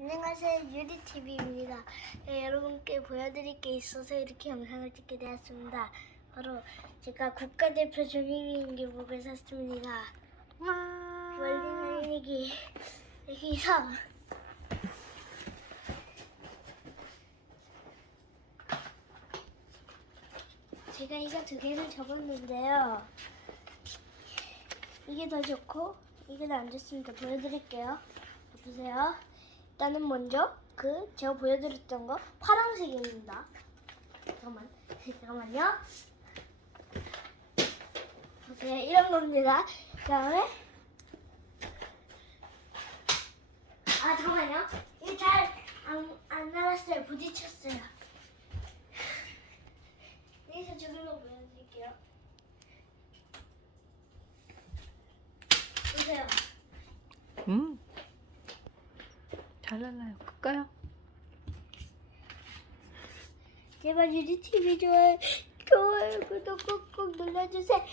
안녕하세요, 유리TV입니다. 여러분께 보여드릴 게 있어서 이렇게 영상을 찍게 되었습니다. 바로 제가 국가대표 조민기 기록을 샀습니다. 와. 멀리 날리기. 여기서 제가 이거 두 개를 접었는데요. 이게 더 좋고 이게 더 안 좋습니다. 보여드릴게요. 보세요. 일단은 먼저 제가 보여드렸던 거 파란색입니다. 잠깐만요. 보세요. 이런 겁니다. 그다음에 잠깐만요. 이게 잘 안 날았어요. 부딪혔어요. 여기서 저기로 보여드릴게요. 보세요. 잘 날라요. 끌까요? 제발 유리TV 좋아요, 구독 꾹꾹 눌러주세요.